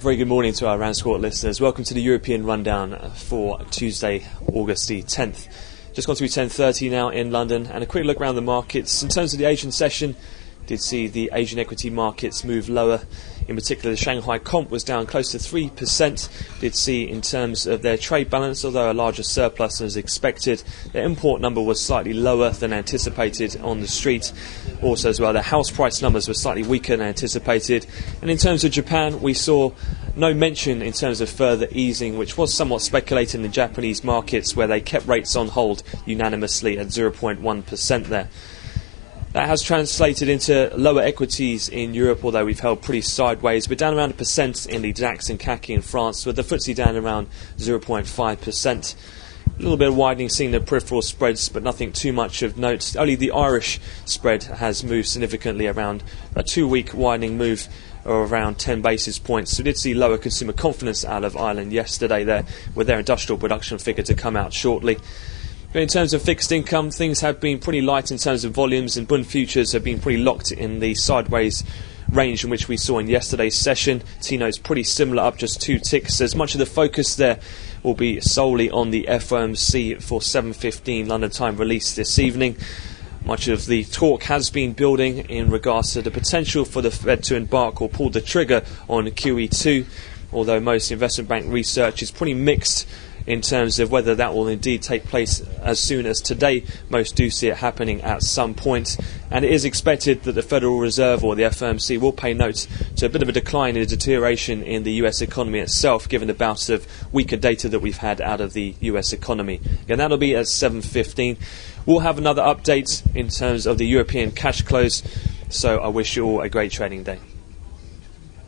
very good morning to our RANsquawk listeners. Welcome to the European Rundown for Tuesday, August the 10th. Just gone through 10:30 now in London, and a quick look around the markets. In terms of the Asian session, did see the Asian equity markets move lower. In particular, the Shanghai Comp was down close to 3%. Did see in terms of their trade balance, although a larger surplus than as expected, their import number was slightly lower than anticipated on the street. Also as well, their house price numbers were slightly weaker than anticipated. And in terms of Japan, we saw no mention in terms of further easing, which was somewhat speculated in the Japanese markets, where they kept rates on hold unanimously at 0.1% there. That has translated into lower equities in Europe, although we've held pretty sideways. We're down around 1% in the DAX and CAC in France, with the FTSE down around 0.5%. A little bit of widening seeing the peripheral spreads, but nothing too much of note. Only the Irish spread has moved significantly, around a 2-week widening move of around 10 basis points. So we did see lower consumer confidence out of Ireland yesterday there, with their industrial production figure to come out shortly. But in terms of fixed income, things have been pretty light in terms of volumes, and Bund futures have been pretty locked in the sideways range in which we saw in yesterday's session. T-notes pretty similar, up just 2 ticks, as much of the focus there will be solely on the FOMC for 7:15 London time release this evening. Much of the talk has been building in regards to the potential for the Fed to embark or pull the trigger on QE2, although most investment bank research is pretty mixed in terms of whether that will indeed take place as soon as today. Most do see it happening at some point, and it is expected that the Federal Reserve or the FOMC will pay note to a bit of a decline in the deterioration in the US economy itself, given the bout of weaker data that we've had out of the US economy. Again, that'll be at 7:15. We'll have another update in terms of the European cash close, so I wish you all a great trading day.